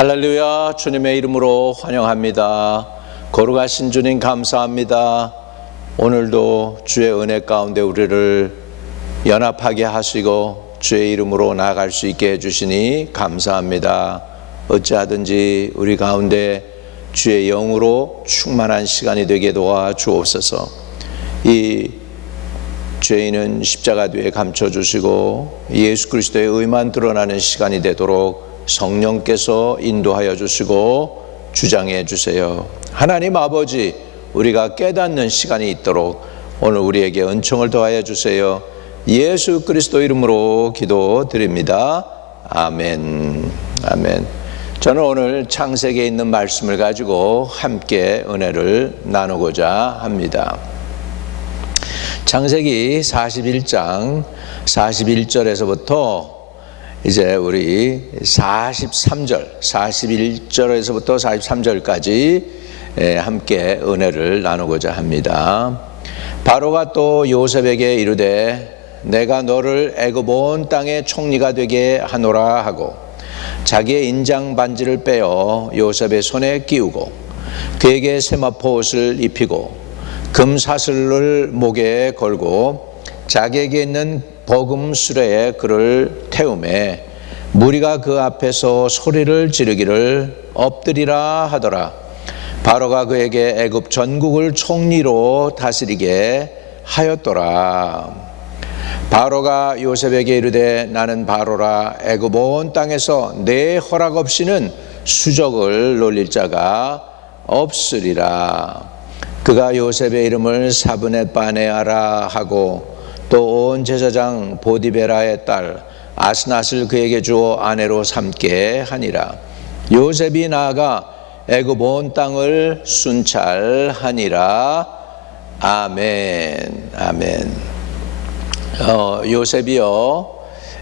할렐루야, 주님의 이름으로 환영합니다. 거룩하신 주님 감사합니다. 오늘도 주의 은혜 가운데 우리를 연합하게 하시고 주의 이름으로 나아갈 수 있게 해주시니 감사합니다. 어찌하든지 우리 가운데 주의 영으로 충만한 시간이 되게 도와주옵소서. 이 죄인은 십자가 뒤에 감춰주시고 예수 그리스도의 의만 드러나는 시간이 되도록 성령께서 인도하여 주시고 주장해 주세요. 하나님 아버지, 우리가 깨닫는 시간이 있도록 오늘 우리에게 은총을 더하여 주세요. 예수 그리스도 이름으로 기도드립니다. 아멘. 아멘. 저는 오늘 창세기에 있는 말씀을 가지고 함께 은혜를 나누고자 합니다. 창세기 41장 41절에서부터 이제 우리 41절에서부터 43절까지 함께 은혜를 나누고자 합니다. 바로가 또 요셉에게 이르되 내가 너를 애굽 온 땅의 총리가 되게 하노라 하고 자기의 인장 반지를 빼어 요셉의 손에 끼우고 그에게 세마포 옷을 입히고 금사슬을 목에 걸고 자기에게 있는 버금 수레에 그를 태우매 무리가 그 앞에서 소리를 지르기를 엎드리라 하더라. 바로가 그에게 애굽 전국을 총리로 다스리게 하였더라. 바로가 요셉에게 이르되 나는 바로라. 애굽 온 땅에서 내 허락 없이는 수적을 놀릴 자가 없으리라. 그가 요셉의 이름을 사브넷 바네아라 하고 또 온 제사장 보디베라의 딸 아스낫을 그에게 주어 아내로 삼게 하니라. 요셉이 나아가 애굽 온 땅을 순찰하니라. 아멘. 아멘. 요셉이요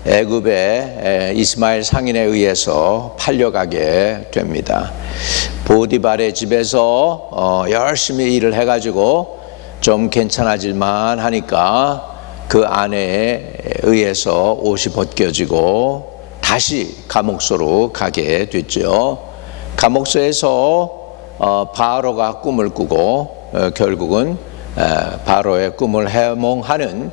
애굽의 이스마엘 상인에 의해서 팔려가게 됩니다. 보디발의 집에서 열심히 일을 해가지고 좀 괜찮아질만 하니까 그 아내에 의해서 옷이 벗겨지고 다시 감옥소로 가게 됐죠. 감옥소에서 바로가 꿈을 꾸고 결국은 바로의 꿈을 해몽하는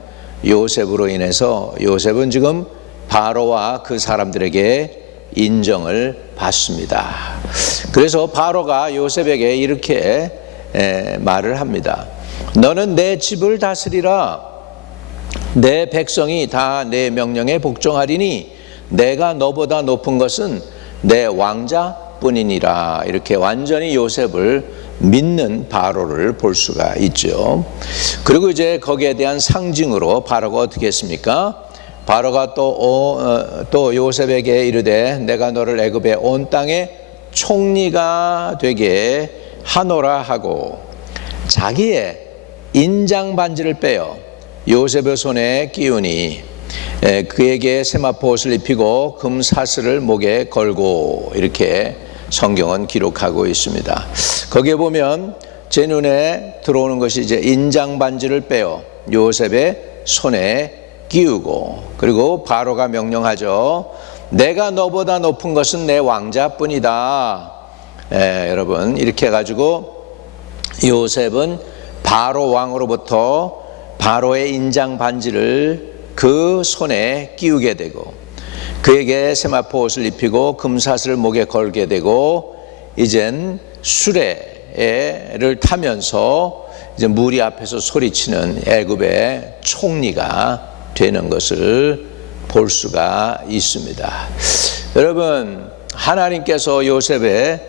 요셉으로 인해서 요셉은 지금 바로와 그 사람들에게 인정을 받습니다. 그래서 바로가 요셉에게 이렇게 말을 합니다. 너는 내 집을 다스리라. 내 백성이 다 내 명령에 복종하리니 내가 너보다 높은 것은 내 왕자뿐이니라. 이렇게 완전히 요셉을 믿는 바로를 볼 수가 있죠. 그리고 이제 거기에 대한 상징으로 바로가 어떻게 했습니까? 바로가 또 요셉에게 이르되 내가 너를 애굽의 온 땅의 총리가 되게 하노라 하고 자기의 인장 반지를 빼어 요셉의 손에 끼우니 그에게 세마포 옷을 입히고 금사슬을 목에 걸고 이렇게 성경은 기록하고 있습니다. 거기에 보면 제 눈에 들어오는 것이 이제 인장 반지를 빼어 요셉의 손에 끼우고 그리고 바로가 명령하죠. 내가 너보다 높은 것은 내 왕자뿐이다. 여러분 이렇게 해가지고 요셉은 바로 왕으로부터 바로의 인장 반지를 그 손에 끼우게 되고 그에게 세마포 옷을 입히고 금사슬을 목에 걸게 되고 이젠 수레를 타면서 이제 무리 앞에서 소리치는 애굽의 총리가 되는 것을 볼 수가 있습니다. 여러분 하나님께서 요셉의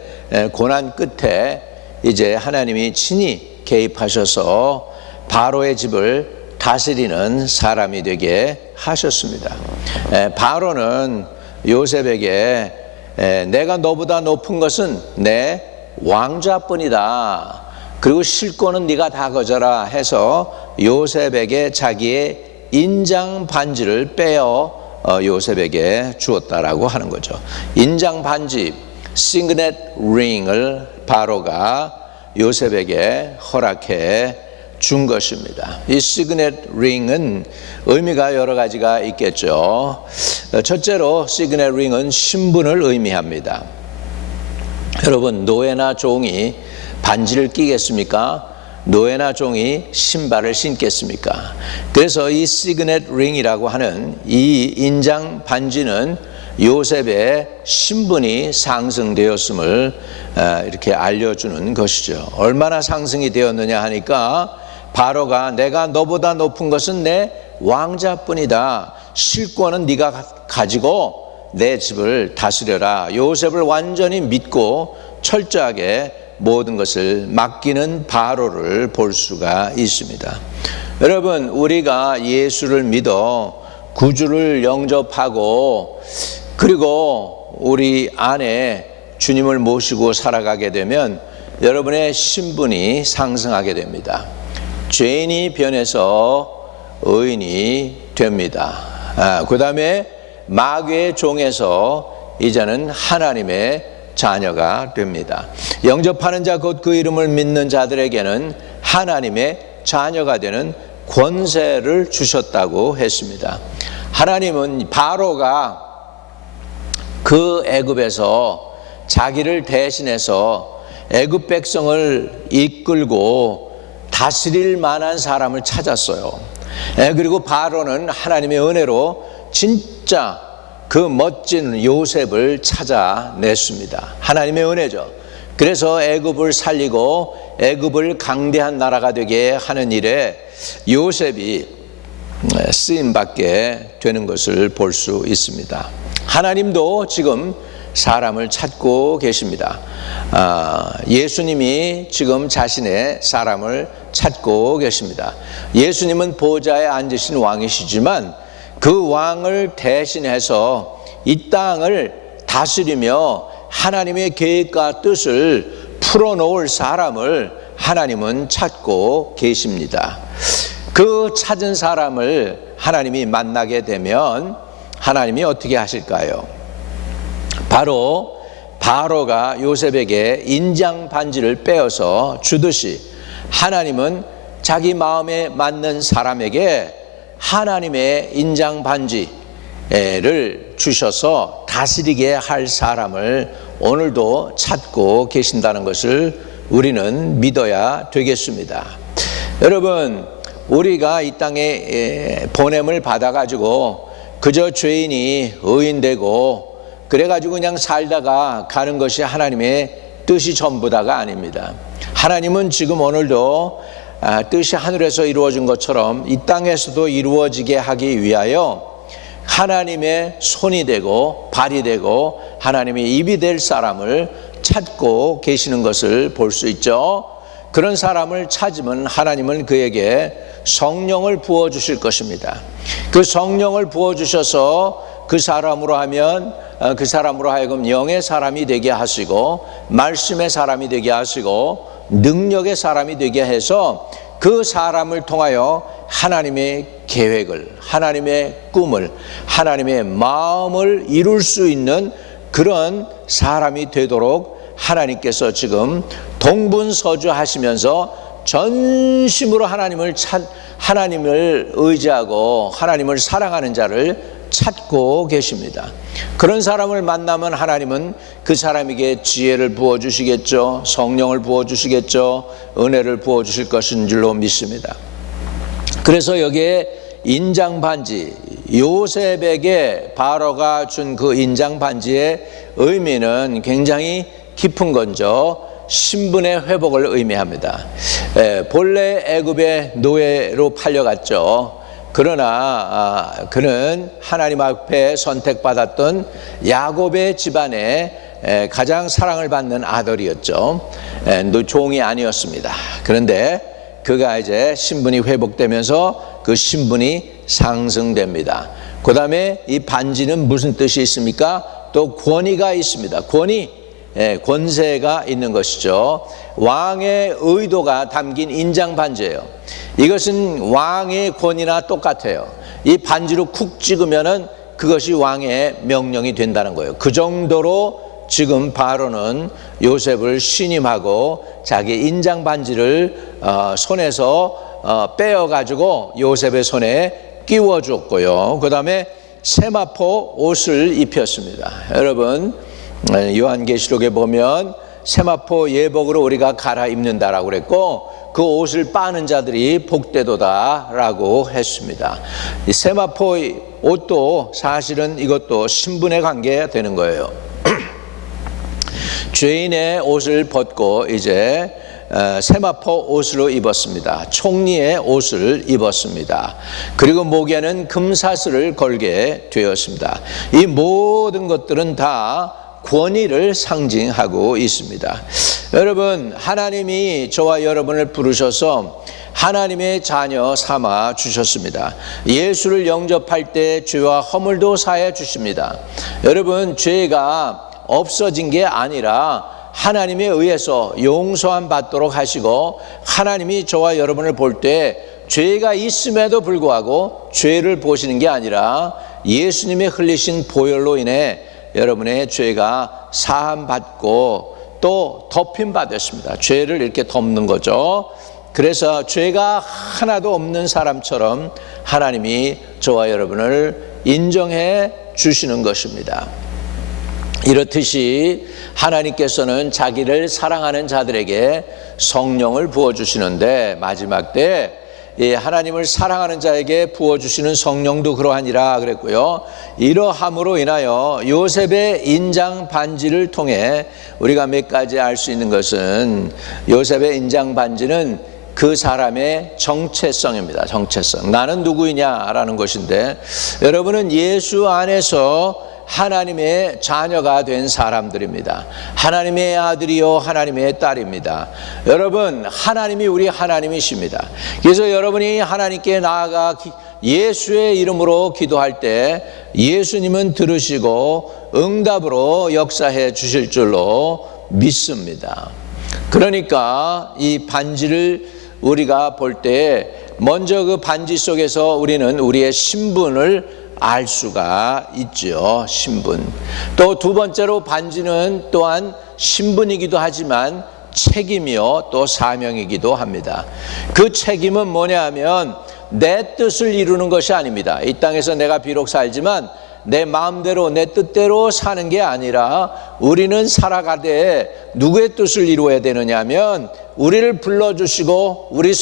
고난 끝에 이제 하나님이 친히 개입하셔서 바로의 집을 다스리는 사람이 되게 하셨습니다. 바로는 요셉에게 내가 너보다 높은 것은 내 왕자뿐이다. 그리고 쉴 거는 네가 다 가져라 해서 요셉에게 자기의 인장 반지를 빼어 요셉에게 주었다라고 하는 거죠. 인장 반지, 시그넷 링을 바로가 요셉에게 허락해 준 것입니다. 이 시그넷 링은 의미가 여러 가지가 있겠죠. 첫째로 시그넷 링은 신분을 의미합니다. 여러분, 노예나 종이 반지를 끼겠습니까? 노예나 종이 신발을 신겠습니까? 그래서 이 시그넷 링이라고 하는 이 인장 반지는 요셉의 신분이 상승되었음을 이렇게 알려주는 것이죠. 얼마나 상승이 되었느냐 하니까 바로가 내가 너보다 높은 것은 내 왕자뿐이다. 실권은 네가 가지고 내 집을 다스려라. 요셉을 완전히 믿고 철저하게 모든 것을 맡기는 바로를 볼 수가 있습니다. 여러분, 우리가 예수를 믿어 구주를 영접하고 그리고 우리 안에 주님을 모시고 살아가게 되면 여러분의 신분이 상승하게 됩니다. 죄인이 변해서 의인이 됩니다. 그 다음에 마귀의 종에서 이제는 하나님의 자녀가 됩니다. 영접하는 자 곧 그 이름을 믿는 자들에게는 하나님의 자녀가 되는 권세를 주셨다고 했습니다. 하나님은 바로가 그 애굽에서 자기를 대신해서 애굽 백성을 이끌고 다스릴 만한 사람을 찾았어요. 그리고 바로는 하나님의 은혜로 진짜 그 멋진 요셉을 찾아냈습니다. 하나님의 은혜죠. 그래서 애굽을 살리고 애굽을 강대한 나라가 되게 하는 일에 요셉이 쓰임받게 되는 것을 볼 수 있습니다. 하나님도 지금 사람을 찾고 계십니다. 예수님이 지금 자신의 사람을 찾고 계십니다. 예수님은 보좌에 앉으신 왕이시지만 그 왕을 대신해서 이 땅을 다스리며 하나님의 계획과 뜻을 풀어놓을 사람을 하나님은 찾고 계십니다. 그 찾은 사람을 하나님이 만나게 되면 하나님이 어떻게 하실까요? 바로 바로가 요셉에게 인장 반지를 빼어서 주듯이 하나님은 자기 마음에 맞는 사람에게 하나님의 인장 반지를 주셔서 다스리게 할 사람을 오늘도 찾고 계신다는 것을 우리는 믿어야 되겠습니다. 여러분, 우리가 이 땅에 보냄을 받아가지고 그저 죄인이 의인되고 그래가지고 그냥 살다가 가는 것이 하나님의 뜻이 전부다가 아닙니다. 하나님은 지금 오늘도 뜻이 하늘에서 이루어진 것처럼 이 땅에서도 이루어지게 하기 위하여 하나님의 손이 되고 발이 되고 하나님의 입이 될 사람을 찾고 계시는 것을 볼 수 있죠. 그런 사람을 찾으면 하나님은 그에게 성령을 부어주실 것입니다. 그 성령을 부어주셔서 그 사람으로 하면 그 사람으로 하여금 영의 사람이 되게 하시고 말씀의 사람이 되게 하시고 능력의 사람이 되게 해서 그 사람을 통하여 하나님의 계획을, 하나님의 꿈을, 하나님의 마음을 이룰 수 있는 그런 사람이 되도록 하나님께서 지금 동분서주하시면서 전심으로 하나님을 의지하고 하나님을 사랑하는 자를 찾고 계십니다. 그런 사람을 만나면 하나님은 그 사람에게 지혜를 부어주시겠죠. 성령을 부어주시겠죠. 은혜를 부어주실 것인 줄로 믿습니다. 그래서 여기에 인장반지, 요셉에게 바로가 준 그 인장반지의 의미는 굉장히 깊은 건죠. 신분의 회복을 의미합니다. 본래 애굽의 노예로 팔려갔죠. 그러나 그는 하나님 앞에 선택받았던 야곱의 집안에 가장 사랑을 받는 아들이었죠. 종이 아니었습니다. 그런데 그가 이제 신분이 회복되면서 그 신분이 상승됩니다. 그 다음에 이 반지는 무슨 뜻이 있습니까? 또 권위가 있습니다. 권세가 있는 것이죠. 왕의 의도가 담긴 인장 반지예요. 이것은 왕의 권위나 똑같아요. 이 반지로 쿡 찍으면은 그것이 왕의 명령이 된다는 거예요. 그 정도로 지금 바로는 요셉을 신임하고 자기 인장 반지를 손에서 빼어가지고 요셉의 손에 끼워줬고요. 그 다음에 세마포 옷을 입혔습니다. 여러분, 요한계시록에 보면 세마포 예복으로 우리가 갈아입는다라고 그랬고, 그 옷을 빠는 자들이 복되도다라고 했습니다. 이 세마포 옷도 사실은 이것도 신분에 관계되는 거예요. 죄인의 옷을 벗고 이제 세마포 옷으로 입었습니다. 총리의 옷을 입었습니다. 그리고 목에는 금사슬을 걸게 되었습니다. 이 모든 것들은 다 권위를 상징하고 있습니다. 여러분, 하나님이 저와 여러분을 부르셔서 하나님의 자녀 삼아 주셨습니다. 예수를 영접할 때 죄와 허물도 사해 주십니다. 여러분, 죄가 없어진 게 아니라 하나님에 의해서 용서함 받도록 하시고, 하나님이 저와 여러분을 볼 때 죄가 있음에도 불구하고 죄를 보시는 게 아니라 예수님의 흘리신 보혈로 인해 여러분의 죄가 사함 받고 또 덮임 받았습니다. 죄를 이렇게 덮는 거죠. 그래서 죄가 하나도 없는 사람처럼 하나님이 저와 여러분을 인정해 주시는 것입니다. 이렇듯이 하나님께서는 자기를 사랑하는 자들에게 성령을 부어주시는데, 마지막 때 하나님을 사랑하는 자에게 부어주시는 성령도 그러하니라 그랬고요. 이러함으로 인하여 요셉의 인장 반지를 통해 우리가 몇 가지 알 수 있는 것은, 요셉의 인장 반지는 그 사람의 정체성입니다. 정체성. 나는 누구이냐라는 것인데, 여러분은 예수 안에서 하나님의 자녀가 된 사람들입니다. 하나님의 아들이요 하나님의 딸입니다. 여러분, 하나님이 우리 하나님이십니다. 그래서 여러분이 하나님께 나아가 예수의 이름으로 기도할 때 예수님은 들으시고 응답으로 역사해 주실 줄로 믿습니다. 그러니까 이 반지를 우리가 볼 때 먼저 그 반지 속에서 우리는 우리의 신분을 알 수가 있죠. 신분. 또 두 번째로 반지는 또한 신분이기도 하지만 책임이요 또 사명이기도 합니다. 그 책임은 뭐냐 하면 내 뜻을 이루는 것이 아닙니다. 이 땅에서 내가 비록 살지만 내 마음대로 내 뜻대로 사는 게 아니라, 우리는 살아가되 누구의 뜻을 이루어야 되느냐 하면 우리를 불러주시고 우리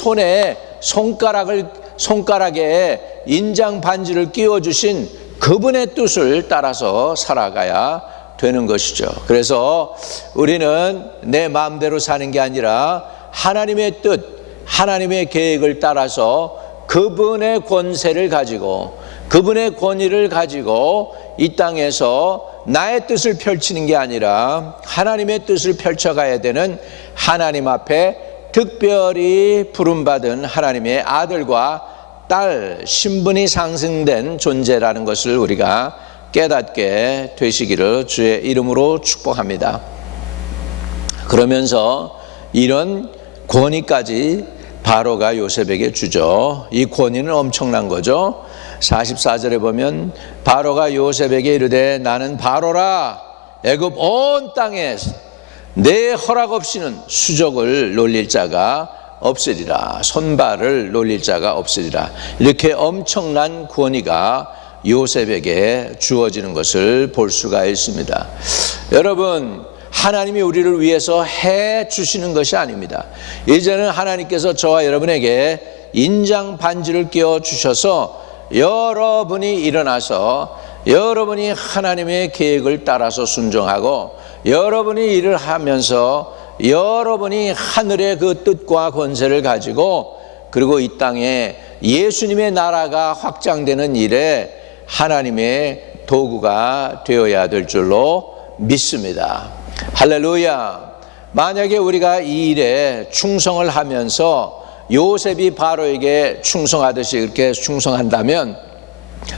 손가락에 인장 반지를 끼워주신 그분의 뜻을 따라서 살아가야 되는 것이죠. 그래서 우리는 내 마음대로 사는 게 아니라 하나님의 뜻, 하나님의 계획을 따라서 그분의 권세를 가지고, 그분의 권위를 가지고 이 땅에서 나의 뜻을 펼치는 게 아니라 하나님의 뜻을 펼쳐가야 되는, 하나님 앞에 특별히 부름받은 하나님의 아들과 딸, 신분이 상승된 존재라는 것을 우리가 깨닫게 되시기를 주의 이름으로 축복합니다. 그러면서 이런 권위까지 바로가 요셉에게 주죠. 이 권위는 엄청난 거죠. 44절에 보면 바로가 요셉에게 이르되 나는 바로라, 애굽 온 땅에 내 허락 없이는 수족을 놀릴 자가 없으리라. 손발을 놀릴 자가 없으리라. 이렇게 엄청난 권위가 요셉에게 주어지는 것을 볼 수가 있습니다. 여러분, 하나님이 우리를 위해서 해 주시는 것이 아닙니다. 이제는 하나님께서 저와 여러분에게 인장 반지를 끼워 주셔서 여러분이 일어나서 여러분이 하나님의 계획을 따라서 순종하고, 여러분이 일을 하면서 여러분이 하늘의 그 뜻과 권세를 가지고, 그리고 이 땅에 예수님의 나라가 확장되는 일에 하나님의 도구가 되어야 될 줄로 믿습니다. 할렐루야. 만약에 우리가 이 일에 충성을 하면서 요셉이 바로에게 충성하듯이 이렇게 충성한다면,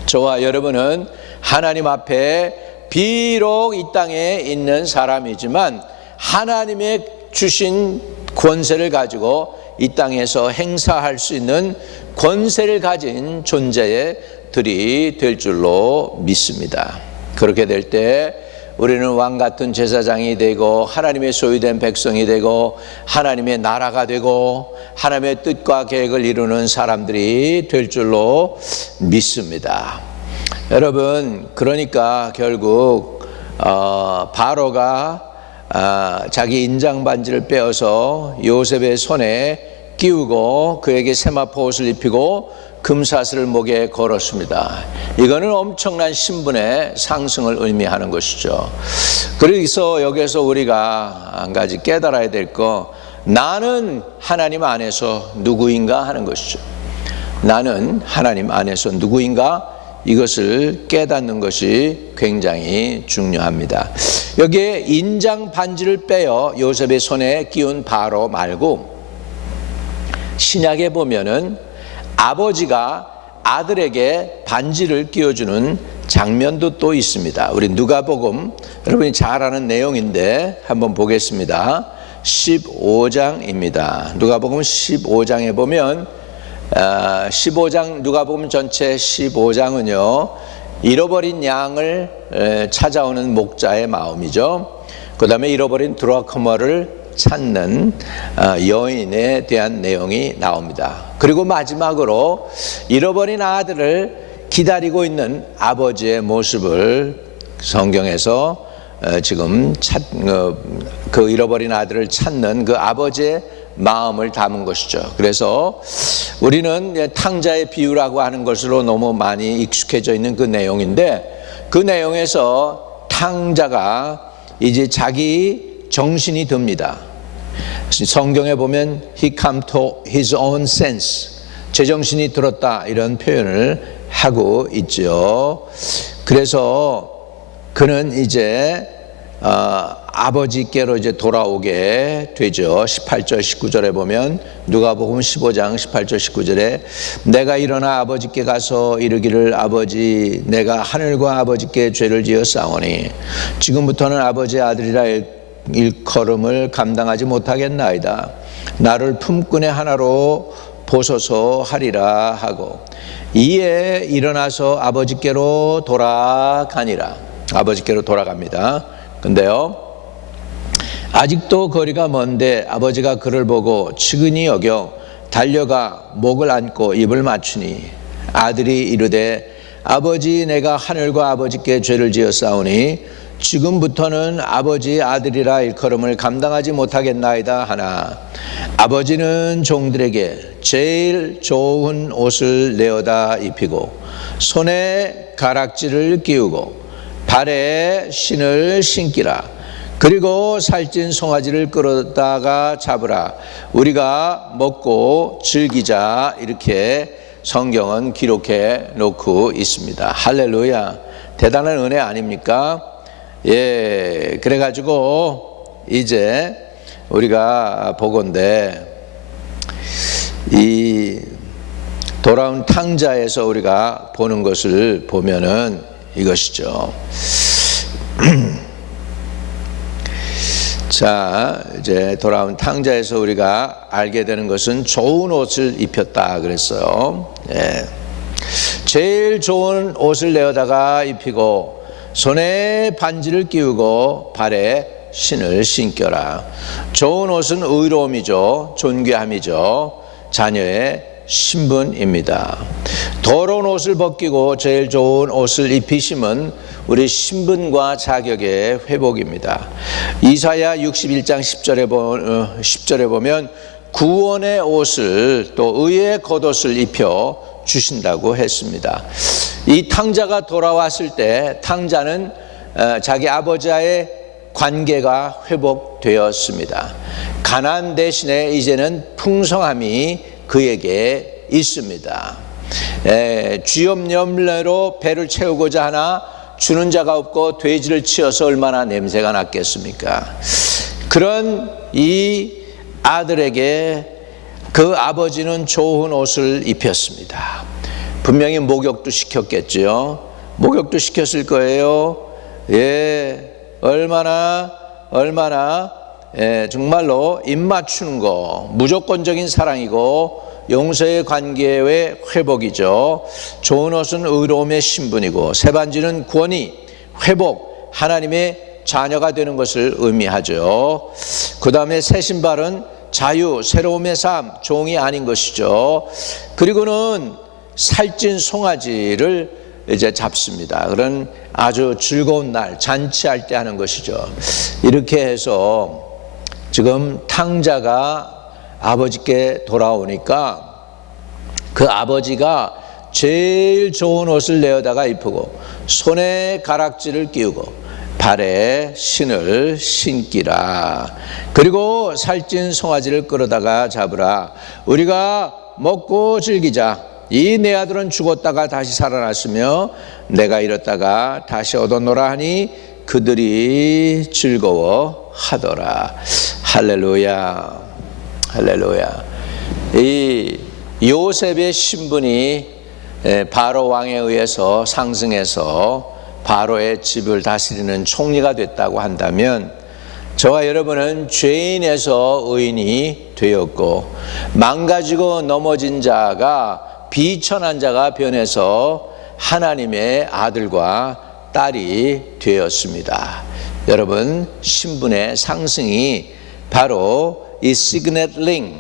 저와 여러분은 하나님 앞에 비록 이 땅에 있는 사람이지만 하나님의 주신 권세를 가지고 이 땅에서 행사할 수 있는 권세를 가진 존재들이 될 줄로 믿습니다. 그렇게 될 때 우리는 왕같은 제사장이 되고 하나님의 소유된 백성이 되고 하나님의 나라가 되고 하나님의 뜻과 계획을 이루는 사람들이 될 줄로 믿습니다. 여러분, 그러니까 결국 바로가 자기 인장 반지를 빼어서 요셉의 손에 끼우고 그에게 세마포 옷을 입히고 금사슬을 목에 걸었습니다. 이거는 엄청난 신분의 상승을 의미하는 것이죠. 그래서 여기서 우리가 한 가지 깨달아야 될 거, 나는 하나님 안에서 누구인가 하는 것이죠. 나는 하나님 안에서 누구인가, 이것을 깨닫는 것이 굉장히 중요합니다. 여기에 인장 반지를 빼어 요셉의 손에 끼운 바로 말고, 신약에 보면은 아버지가 아들에게 반지를 끼워주는 장면도 또 있습니다. 우리 누가복음, 여러분이 잘 아는 내용인데 한번 보겠습니다. 15장입니다. 누가복음 15장에 보면 15장, 누가복음 전체 15장은요 잃어버린 양을 찾아오는 목자의 마음이죠. 그 다음에 잃어버린 드라크마를 찾는 여인에 대한 내용이 나옵니다. 그리고 마지막으로 잃어버린 아들을 기다리고 있는 아버지의 모습을 성경에서 지금 그 잃어버린 아들을 찾는 그 아버지의 마음을 담은 것이죠. 그래서 우리는 탕자의 비유라고 하는 것으로 너무 많이 익숙해져 있는 그 내용인데, 그 내용에서 탕자가 이제 자기 정신이 듭니다. 성경에 보면 he come to his own sense, 제정신이 들었다, 이런 표현을 하고 있죠. 그래서 그는 이제 아버지께로 이제 돌아오게 되죠. 18절 19절에 보면, 누가복음 15장 18절 19절에 내가 일어나 아버지께 가서 이르기를 아버지, 내가 하늘과 아버지께 죄를 지어 싸우니 지금부터는 아버지의 아들이라 일컬음을 감당하지 못하겠나이다. 나를 품꾼의 하나로 보소서 하리라 하고, 이에 일어나서 아버지께로 돌아가니라. 아버지께로 돌아갑니다. 근데요, 아직도 거리가 먼데 아버지가 그를 보고 측은히 여겨 달려가 목을 안고 입을 맞추니, 아들이 이르되 아버지, 내가 하늘과 아버지께 죄를 지었사오니 지금부터는 아버지의 아들이라 일컬음을 감당하지 못하겠나이다 하나, 아버지는 종들에게 제일 좋은 옷을 내어다 입히고 손에 가락지를 끼우고 발에 신을 신기라. 그리고 살찐 송아지를 끌어다가 잡으라. 우리가 먹고 즐기자. 이렇게 성경은 기록해 놓고 있습니다. 할렐루야. 대단한 은혜 아닙니까? 예, 그래가지고 이제 우리가 보건대 이 돌아온 탕자에서 우리가 보는 것을 보면은 이것이죠. 자, 이제 돌아온 탕자에서 우리가 알게 되는 것은 좋은 옷을 입혔다 그랬어요. 예. 제일 좋은 옷을 내어다가 입히고 손에 반지를 끼우고 발에 신을 신겨라. 좋은 옷은 의로움이죠. 존귀함이죠. 자녀의 신분입니다. 더러운 옷을 벗기고 제일 좋은 옷을 입히심은 우리 신분과 자격의 회복입니다. 이사야 61장 10절에 보면 구원의 옷을 또 의의 겉옷을 입혀 주신다고 했습니다. 이 탕자가 돌아왔을 때 탕자는 자기 아버지와의 관계가 회복되었습니다. 가난 대신에 이제는 풍성함이 그에게 있습니다. 쥐염염래로 배를 채우고자 하나 주는 자가 없고 돼지를 치어서 얼마나 냄새가 났겠습니까? 그런 이 아들에게 그 아버지는 좋은 옷을 입혔습니다. 분명히 목욕도 시켰겠죠. 목욕도 시켰을 거예요. 예, 얼마나 정말로 입맞추는 거 무조건적인 사랑이고 용서의 관계의 회복이죠. 좋은 옷은 의로움의 신분이고 새 반지는 구원이, 회복, 하나님의 자녀가 되는 것을 의미하죠. 그 다음에 새 신발은 자유, 새로움의 삶, 종이 아닌 것이죠. 그리고는 살찐 송아지를 이제 잡습니다. 그런 아주 즐거운 날, 잔치할 때 하는 것이죠. 이렇게 해서 지금 탕자가 아버지께 돌아오니까 그 아버지가 제일 좋은 옷을 내어다가 입히고 손에 가락지를 끼우고 발에 신을 신기라. 그리고 살찐 송아지를 끌어다가 잡으라. 우리가 먹고 즐기자. 이 내 아들은 죽었다가 다시 살아났으며 내가 잃었다가 다시 얻었노라 하니 그들이 즐거워하더라. 할렐루야, 할렐루야. 이 요셉의 신분이 바로 왕에 의해서 상승해서 바로의 집을 다스리는 총리가 됐다고 한다면 저와 여러분은 죄인에서 의인이 되었고 망가지고 넘어진 자가 비천한 자가 변해서 하나님의 아들과 딸이 되었습니다. 여러분, 신분의 상승이 바로 이 시그넷 링의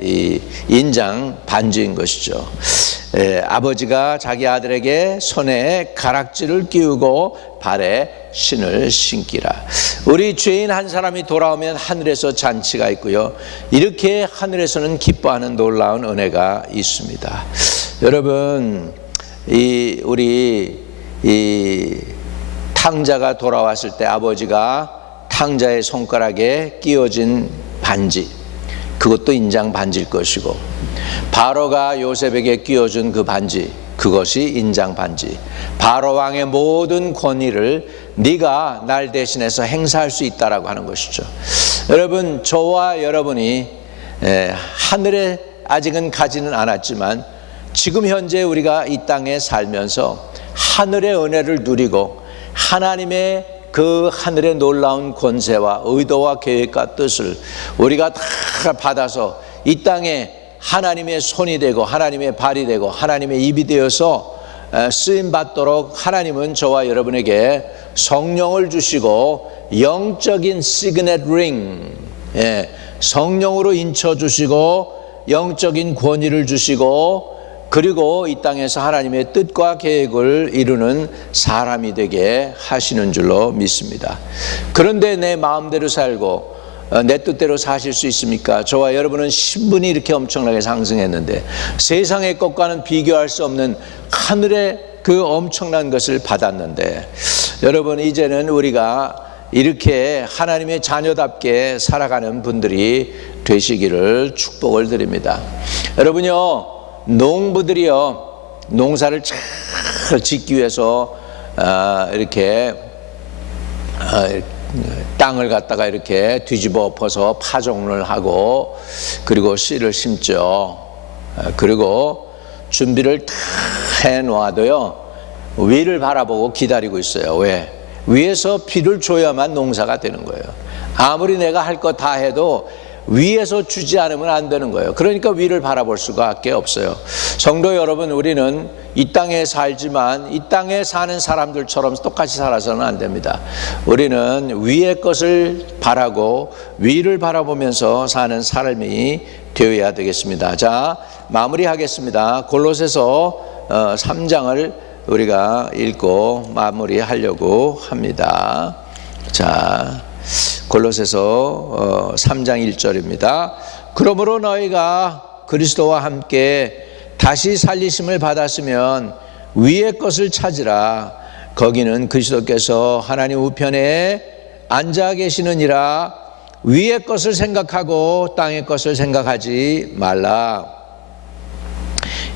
이 인장 반지인 것이죠. 아버지가 자기 아들에게 손에 가락지를 끼우고 발에 신을 신기라. 우리 죄인 한 사람이 돌아오면 하늘에서 잔치가 있고요, 이렇게 하늘에서는 기뻐하는 놀라운 은혜가 있습니다. 여러분, 우리 탕자가 돌아왔을 때 아버지가 탕자의 손가락에 끼워진 반지, 그것도 인장 반지일 것이고, 바로가 요셉에게 끼워준 그 반지, 그것이 인장 반지. 바로 왕의 모든 권위를 네가 날 대신해서 행사할 수 있다라고 하는 것이죠. 여러분, 저와 여러분이 하늘에 아직은 가지는 않았지만 지금 현재 우리가 이 땅에 살면서 하늘의 은혜를 누리고 하나님의 그 하늘의 놀라운 권세와 의도와 계획과 뜻을 우리가 다 받아서 이 땅에 하나님의 손이 되고 하나님의 발이 되고 하나님의 입이 되어서 쓰임받도록 하나님은 저와 여러분에게 성령을 주시고 영적인 시그넷 링, 성령으로 인쳐주시고 영적인 권위를 주시고 그리고 이 땅에서 하나님의 뜻과 계획을 이루는 사람이 되게 하시는 줄로 믿습니다. 그런데 내 마음대로 살고 내 뜻대로 사실 수 있습니까? 저와 여러분은 신분이 이렇게 엄청나게 상승했는데 세상의 것과는 비교할 수 없는 하늘의 그 엄청난 것을 받았는데, 여러분, 이제는 우리가 이렇게 하나님의 자녀답게 살아가는 분들이 되시기를 축복을 드립니다. 여러분요, 농부들이요, 농사를 잘 짓기 위해서 이렇게 땅을 갖다가 이렇게 뒤집어 엎어서 파종을 하고 그리고 씨를 심죠. 그리고 준비를 다 해놓아도요, 위를 바라보고 기다리고 있어요. 왜? 위에서 비를 줘야만 농사가 되는 거예요. 아무리 내가 할 거 다 해도 위에서 주지 않으면 안 되는 거예요. 그러니까 위를 바라볼 수밖에 없어요. 성도 여러분, 우리는 이 땅에 살지만 이 땅에 사는 사람들처럼 똑같이 살아서는 안 됩니다. 우리는 위의 것을 바라고 위를 바라보면서 사는 삶이 되어야 되겠습니다. 자, 마무리하겠습니다. 골로새서 3장을 우리가 읽고 마무리하려고 합니다. 자, 골로새서 3장 1절입니다. 그러므로 너희가 그리스도와 함께 다시 살리심을 받았으면 위의 것을 찾으라. 거기는 그리스도께서 하나님 우편에 앉아 계시느니라. 위의 것을 생각하고 땅의 것을 생각하지 말라.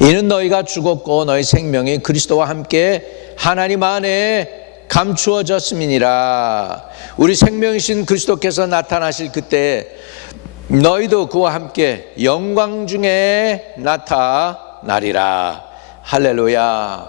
이는 너희가 죽었고 너희 생명이 그리스도와 함께 하나님 안에 감추어졌음이니라. 우리 생명이신 그리스도께서 나타나실 그때 너희도 그와 함께 영광 중에 나타나리라. 할렐루야.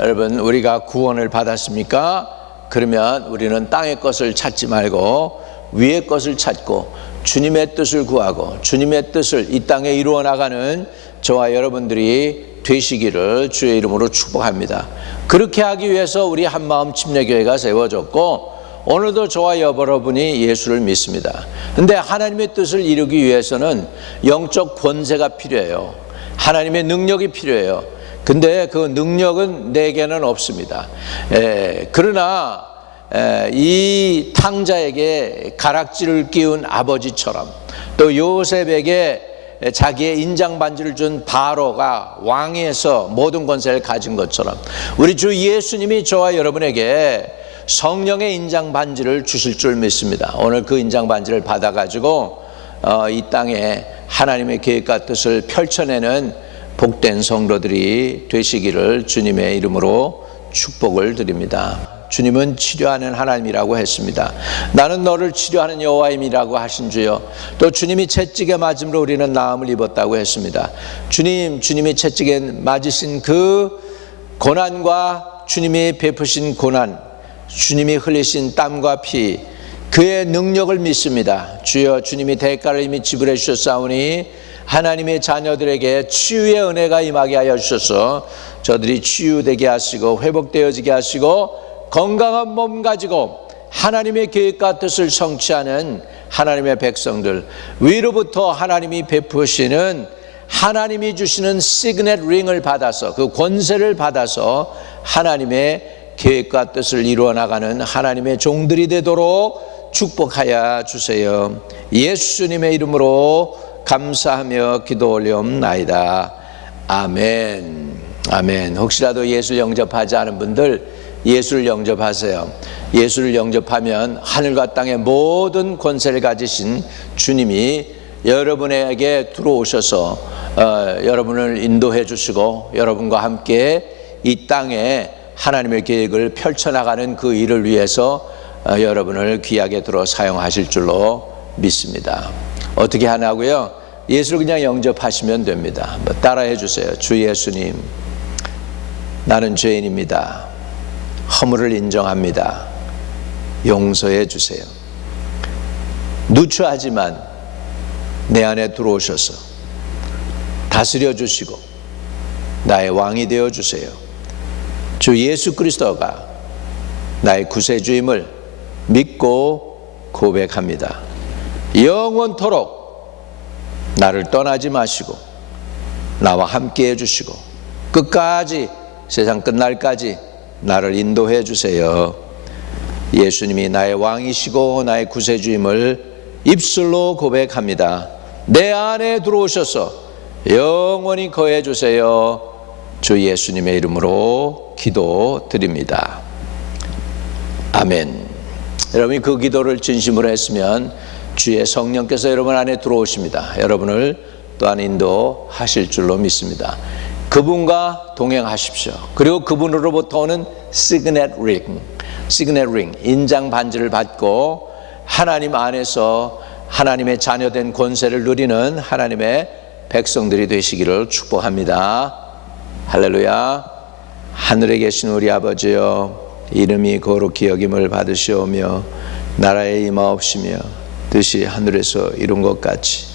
여러분, 우리가 구원을 받았습니까? 그러면 우리는 땅의 것을 찾지 말고 위의 것을 찾고 주님의 뜻을 구하고 주님의 뜻을 이 땅에 이루어 나가는 저와 여러분들이 되시기를 주의 이름으로 축복합니다. 그렇게 하기 위해서 우리 한마음 침례교회가 세워졌고 오늘도 저와 여러분이 예수를 믿습니다. 그런데 하나님의 뜻을 이루기 위해서는 영적 권세가 필요해요. 하나님의 능력이 필요해요. 근데 그 능력은 내게는 없습니다. 그러나 이 탕자에게 가락지를 끼운 아버지처럼, 또 요셉에게 자기의 인장 반지를 준 바로가 왕위에서 모든 권세를 가진 것처럼, 우리 주 예수님이 저와 여러분에게 성령의 인장 반지를 주실 줄 믿습니다. 오늘 그 인장 반지를 받아가지고 이 땅에 하나님의 계획과 뜻을 펼쳐내는 복된 성도들이 되시기를 주님의 이름으로 축복을 드립니다. 주님은 치료하는 하나님이라고 했습니다. 나는 너를 치료하는 여호와임이라고 하신 주여, 또 주님이 채찍에 맞음으로 우리는 나음을 입었다고 했습니다. 주님이 채찍에 맞으신 그 고난과 주님이 베푸신 고난, 주님이 흘리신 땀과 피, 그의 능력을 믿습니다. 주여, 주님이 대가를 이미 지불해 주셨사오니 하나님의 자녀들에게 치유의 은혜가 임하게 하여 주셔서 저들이 치유되게 하시고 회복되어지게 하시고 건강한 몸 가지고 하나님의 계획과 뜻을 성취하는 하나님의 백성들, 위로부터 하나님이 베푸시는, 하나님이 주시는 시그넷 링을 받아서, 그 권세를 받아서 하나님의 계획과 뜻을 이루어 나가는 하나님의 종들이 되도록 축복하여 주세요. 예수님의 이름으로 감사하며 기도 올려옵나이다. 아멘. 아멘. 혹시라도 예수를 영접하지 않은 분들, 예수를 영접하세요. 예수를 영접하면 하늘과 땅의 모든 권세를 가지신 주님이 여러분에게 들어오셔서 여러분을 인도해 주시고 여러분과 함께 이 땅에 하나님의 계획을 펼쳐나가는 그 일을 위해서 여러분을 귀하게 들어 사용하실 줄로 믿습니다. 어떻게 하냐고요? 예수를 그냥 영접하시면 됩니다. 한번 따라해 주세요. 주 예수님, 나는 죄인입니다. 허물을 인정합니다. 용서해 주세요. 누추하지만 내 안에 들어오셔서 다스려 주시고 나의 왕이 되어 주세요. 주 예수 그리스도가 나의 구세주임을 믿고 고백합니다. 영원토록 나를 떠나지 마시고 나와 함께 해주시고 끝까지, 세상 끝날까지 나를 인도해 주세요. 예수님이 나의 왕이시고 나의 구세주임을 입술로 고백합니다. 내 안에 들어오셔서 영원히 거해 주세요. 주 예수님의 이름으로 기도드립니다. 아멘. 여러분이 그 기도를 진심으로 했으면 주의 성령께서 여러분 안에 들어오십니다. 여러분을 또한 인도하실 줄로 믿습니다. 그분과 동행하십시오. 그리고 그분으로부터 오는 시그넷 링, 인장 반지를 받고 하나님 안에서 하나님의 자녀된 권세를 누리는 하나님의 백성들이 되시기를 축복합니다. 할렐루야. 하늘에 계신 우리 아버지여, 이름이 거룩히 여김을 받으시오며 나라에 임하옵시며 뜻이 하늘에서 이룬 것 같이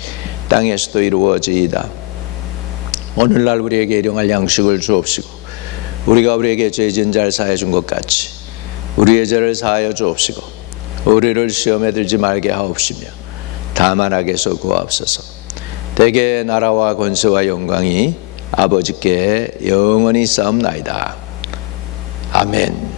땅에서도 이루어지이다. 오늘날 우리에게 일용할 양식을 주옵시고 우리가 우리에게 죄진 자를 사하여 준 것 같이 우리의 죄를 사하여 주옵시고 우리를 시험에 들지 말게 하옵시며 다만 악에서 구하옵소서. 대개 나라와 권세와 영광이 아버지께 영원히 싸움나이다. 아멘.